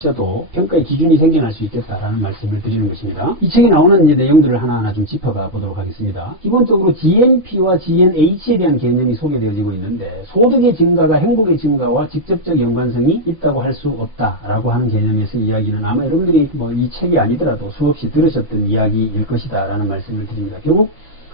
도 평가의 기준이 생겨날 수 있겠다라는 말씀을 드리는 것입니다. 이 책에 나오는 이제 내용들을 하나하나 좀 짚어가 보도록 하겠습니다. 기본적으로 GNP와 GNH에 대한 개념이 소개되어지고 있는데, 소득의 증가가 행복의 증가와 직접적 연관성이 있다고 할 수 없다라고 하는 개념에서 이야기는 아마 여러분들이 뭐 이 책이 아니더라도 수없이 들으셨던 이야기일 것이다라는 말씀을 드립니다. 결국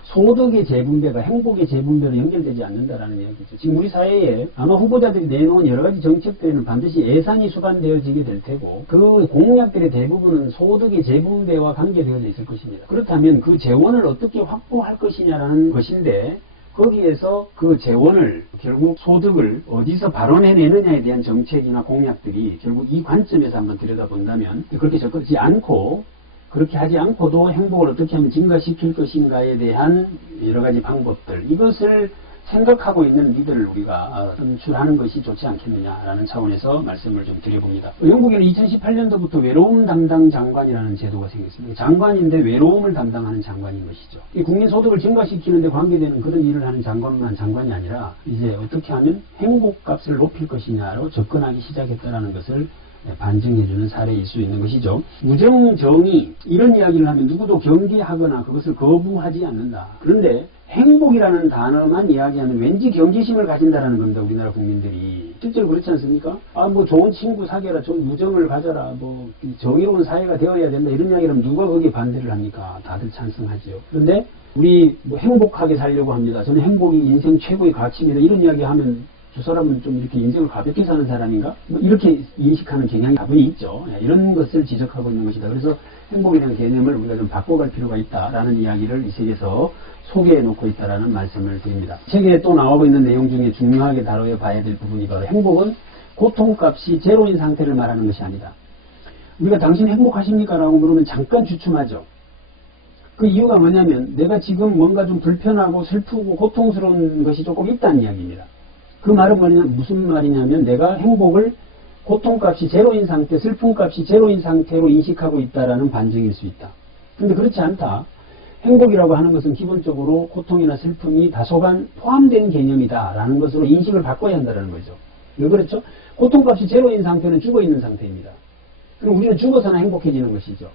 소득의 재분배가 행복의 재분배로 연결되지 않는다라는 이야기죠. 지금 우리 사회에 아마 후보자들이 내놓은 여러 가지 정책들에는 반드시 예산이 수반되어지게 될 테고, 그 공약들의 대부분은 소득의 재분배와 관계되어져 있을 것입니다. 그렇다면 그 재원을 어떻게 확보할 것이냐라는 것인데, 거기에서 그 재원을 결국 소득을 어디서 발원해내느냐에 대한 정책이나 공약들이 결국 이 관점에서 한번 들여다본다면, 그렇게 접근하지 않고 그렇게 하지 않고도 행복을 어떻게 하면 증가시킬 것인가에 대한 여러 가지 방법들, 이것을 생각하고 있는 리더를 우리가 선출하는 것이 좋지 않겠느냐라는 차원에서 말씀을 좀 드려봅니다. 영국에는 2018년도부터 외로움 담당 장관이라는 제도가 생겼습니다. 장관인데 외로움을 담당하는 장관인 것이죠. 국민 소득을 증가시키는 데 관계되는 그런 일을 하는 장관만 장관이 아니라, 이제 어떻게 하면 행복값을 높일 것이냐로 접근하기 시작했다는 것을 반증해주는 사례일 수 있는 것이죠. 무정정의, 이런 이야기를 하면 누구도 경계하거나 그것을 거부하지 않는다. 그런데 행복이라는 단어만 이야기하면 왠지 경계심을 가진다라는 겁니다. 우리나라 국민들이. 실제로 그렇지 않습니까? 뭐 좋은 친구 사귀어라, 좀 무정을 가져라, 뭐 정의로운 사회가 되어야 된다, 이런 이야기를 하면 누가 거기에 반대를 합니까? 다들 찬성하죠. 그런데 우리 뭐 행복하게 살려고 합니다. 저는 행복이 인생 최고의 가치입니다, 이런 이야기 하면 저 사람은 좀 이렇게 인생을 가볍게 사는 사람인가? 뭐 이렇게 인식하는 경향이 다분히 있죠. 이런 것을 지적하고 있는 것이다. 그래서 행복이라는 개념을 우리가 좀 바꿔갈 필요가 있다라는 이야기를 이 책에서 소개해 놓고 있다라는 말씀을 드립니다. 책에 또 나오고 있는 내용 중에 중요하게 다뤄야 봐야 될 부분이 바로, 행복은 고통값이 제로인 상태를 말하는 것이 아니다. 우리가 당신 행복하십니까? 라고 물으면 잠깐 주춤하죠. 그 이유가 뭐냐면, 내가 지금 뭔가 좀 불편하고 슬프고 고통스러운 것이 조금 있다는 이야기입니다. 그 말은 무슨 말이냐면, 내가 행복을 고통값이 제로인 상태, 슬픔값이 제로인 상태로 인식하고 있다라는 반증일 수 있다. 그런데 그렇지 않다. 행복이라고 하는 것은 기본적으로 고통이나 슬픔이 다소간 포함된 개념이다라는 것으로 인식을 바꿔야 한다는 거죠. 왜 그렇죠? 고통값이 제로인 상태는 죽어있는 상태입니다. 그럼 우리는 죽어서나 행복해지는 것이죠.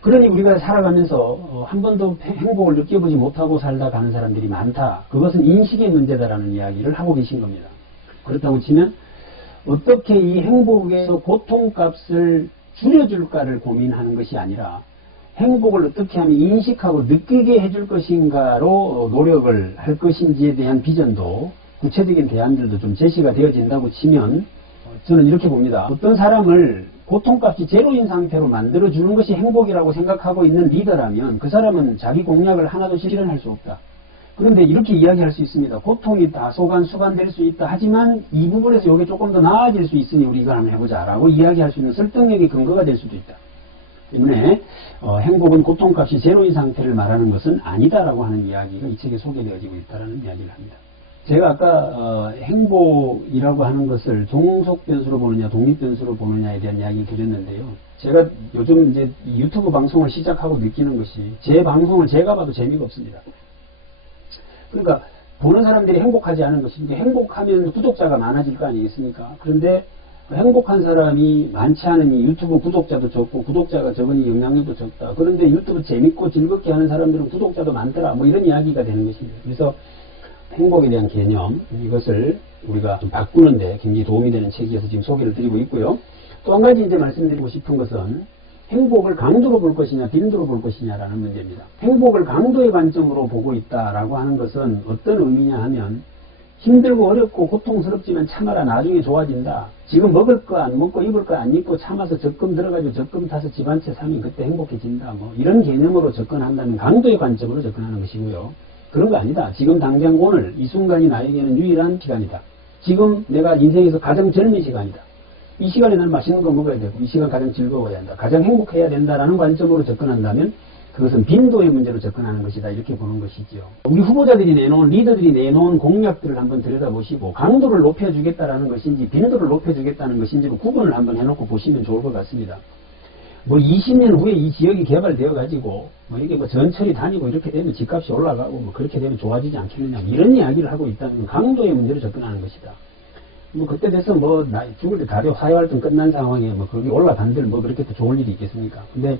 그러니 우리가 살아가면서 한 번도 행복을 느껴보지 못하고 살다 가는 사람들이 많다. 그것은 인식의 문제다라는 이야기를 하고 계신 겁니다. 그렇다고 치면 어떻게 이 행복에서 고통값을 줄여줄까를 고민하는 것이 아니라, 행복을 어떻게 하면 인식하고 느끼게 해줄 것인가로 노력을 할 것인지에 대한 비전도, 구체적인 대안들도 좀 제시가 되어진다고 치면, 저는 이렇게 봅니다. 어떤 사람을 고통값이 제로인 상태로 만들어주는 것이 행복이라고 생각하고 있는 리더라면 그 사람은 자기 공약을 하나도 실현할 수 없다. 그런데 이렇게 이야기할 수 있습니다. 고통이 다소간 수반될 수 있다. 하지만 이 부분에서 이게 조금 더 나아질 수 있으니 우리가 한번 해보자 라고 이야기할 수 있는 설득력의 근거가 될 수도 있다. 때문에 행복은 고통값이 제로인 상태를 말하는 것은 아니다라고 하는 이야기가 이 책에 소개되어지고 있다는 이야기를 합니다. 제가 아까 행복이라고 하는 것을 종속 변수로 보느냐 독립 변수로 보느냐에 대한 이야기를 드렸는데요. 제가 요즘 이제 유튜브 방송을 시작하고 느끼는 것이, 제 방송을 제가 봐도 재미가 없습니다. 그러니까 보는 사람들이 행복하지 않은 것이, 행복하면 구독자가 많아질 거 아니겠습니까? 그런데 행복한 사람이 많지 않은 이 유튜브 구독자도 적고, 구독자가 적으니 영향력도 적다. 그런데 유튜브 재밌고 즐겁게 하는 사람들은 구독자도 많더라. 뭐 이런 이야기가 되는 것입니다. 그래서 행복에 대한 개념, 이것을 우리가 좀 바꾸는데 굉장히 도움이 되는 책이어서 지금 소개를 드리고 있고요. 또 한 가지 이제 말씀드리고 싶은 것은, 행복을 강도로 볼 것이냐 빈도로 볼 것이냐라는 문제입니다. 행복을 강도의 관점으로 보고 있다라고 하는 것은 어떤 의미냐 하면, 힘들고 어렵고 고통스럽지만 참아라, 나중에 좋아진다. 지금 먹을 거 안 먹고 입을 거 안 입고 참아서 적금 들어가지고 적금 타서 집 한 채 사면 그때 행복해진다. 뭐 이런 개념으로 접근한다는 강도의 관점으로 접근하는 것이고요. 그런 거 아니다. 지금 당장 오늘 이 순간이 나에게는 유일한 시간이다. 지금 내가 인생에서 가장 젊은 시간이다. 이 시간에 난 맛있는 거 먹어야 되고, 이 시간 가장 즐거워야 한다. 가장 행복해야 된다라는 관점으로 접근한다면 그것은 빈도의 문제로 접근하는 것이다. 이렇게 보는 것이죠. 우리 후보자들이 내놓은, 리더들이 내놓은 공약들을 한번 들여다보시고, 강도를 높여주겠다라는 것인지 빈도를 높여주겠다는 것인지로 구분을 한번 해놓고 보시면 좋을 것 같습니다. 뭐 20년 후에 이 지역이 개발되어 가지고 뭐 이게 뭐 전철이 다니고 이렇게 되면 집값이 올라가고 뭐 그렇게 되면 좋아지지 않겠느냐, 이런 이야기를 하고 있다는 건 강도의 문제로 접근하는 것이다. 뭐 그때 돼서 뭐 죽을 때 가려 사회활동 끝난 상황에 뭐 거기 올라간들 뭐 그렇게 또 좋을 일이 있겠습니까? 근데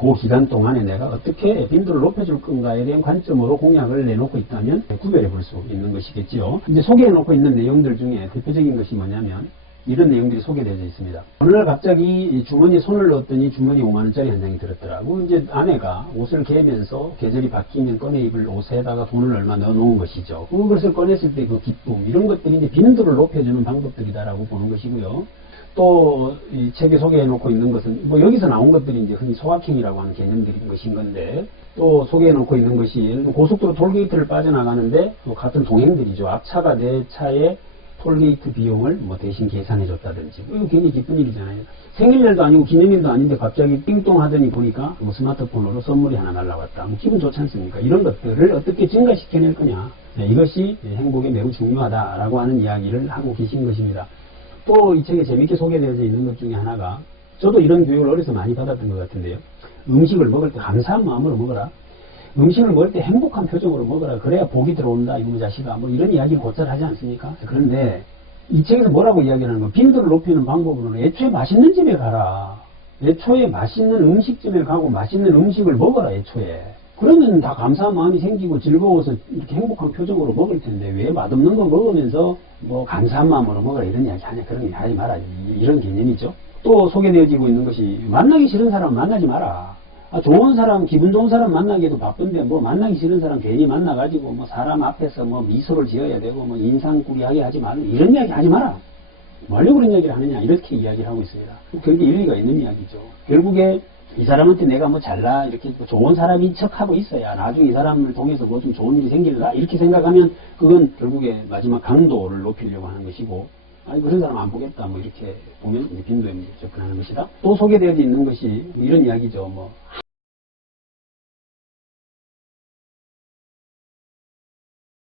그 기간 동안에 내가 어떻게 빈도를 높여줄 건가에 대한 관점으로 공약을 내놓고 있다면 구별해 볼 수 있는 것이겠지요. 이제 소개해 놓고 있는 내용들 중에 대표적인 것이 뭐냐면 이런 내용들이 소개되어 있습니다. 어느 날 갑자기 주머니에 손을 넣었더니 주머니에 5만원짜리 한 장이 들었더라고. 이제 아내가 옷을 개면서 계절이 바뀌면 꺼내 입을 옷에다가 돈을 얼마 넣어 놓은 것이죠. 그것을 꺼냈을 때 그 기쁨, 이런 것들이 이제 빈도를 높여주는 방법들이다라고 보는 것이고요. 또 이 책에 소개해 놓고 있는 것은 뭐 여기서 나온 것들이 이제 흔히 소확행이라고 하는 개념들인 것인 건데, 또 소개해 놓고 있는 것이 고속도로 톨게이트를 빠져나가는데 또 같은 동행들이죠. 앞차가 내 차에 톨게이트 비용을 뭐 대신 계산해 줬다든지, 이거 굉장히 기쁜 일이잖아요. 생일날도 아니고 기념일도 아닌데 갑자기 띵동 하더니 보니까 뭐 스마트폰으로 선물이 하나 날라왔다. 뭐 기분 좋지 않습니까? 이런 것들을 어떻게 증가시켜낼 거냐. 네, 이것이 행복에 매우 중요하다라고 하는 이야기를 하고 계신 것입니다. 또 이 책에 재밌게 소개되어져 있는 것 중에 하나가, 저도 이런 교육을 어려서 많이 받았던 것 같은데요. 음식을 먹을 때 감사한 마음으로 먹어라. 음식을 먹을 때 행복한 표정으로 먹어라. 그래야 복이 들어온다. 이놈의 자식아. 뭐 이런 이야기를 곧잘 하지 않습니까? 그런데 이 책에서 뭐라고 이야기하는 거, 빈도를 높이는 방법으로는 애초에 맛있는 집에 가라. 애초에 맛있는 음식점에 가고 맛있는 음식을 먹어라. 애초에. 그러면 다 감사한 마음이 생기고 즐거워서 이렇게 행복한 표정으로 먹을 텐데, 왜 맛없는 거 먹으면서 뭐 감사한 마음으로 먹어라 이런 이야기 하냐. 그런 이야기 하지 마라. 이런 개념이죠. 또 소개되어지고 있는 것이, 만나기 싫은 사람은 만나지 마라. 좋은 사람, 기분 좋은 사람 만나기도 바쁜데 뭐 만나기 싫은 사람 괜히 만나가지고 뭐 사람 앞에서 뭐 미소를 지어야 되고 뭐 인상꾸리하게 하지 마라. 이런 이야기 하지 마라. 뭐 하려고 그런 이야기를 하느냐. 이렇게 이야기를 하고 있습니다. 그게 일리가 있는 이야기죠. 결국에 이 사람한테 내가 뭐 잘나, 이렇게 좋은 사람인 척 하고 있어야 나중에 이 사람을 통해서 뭐 좀 좋은 일이 생길라, 이렇게 생각하면 그건 결국에 마지막 강도를 높이려고 하는 것이고, 아니 그런 사람 안 보겠다, 뭐 이렇게 보면 빈도에 접근하는 것이다. 또 소개되어 있는 것이 이런 이야기죠. 뭐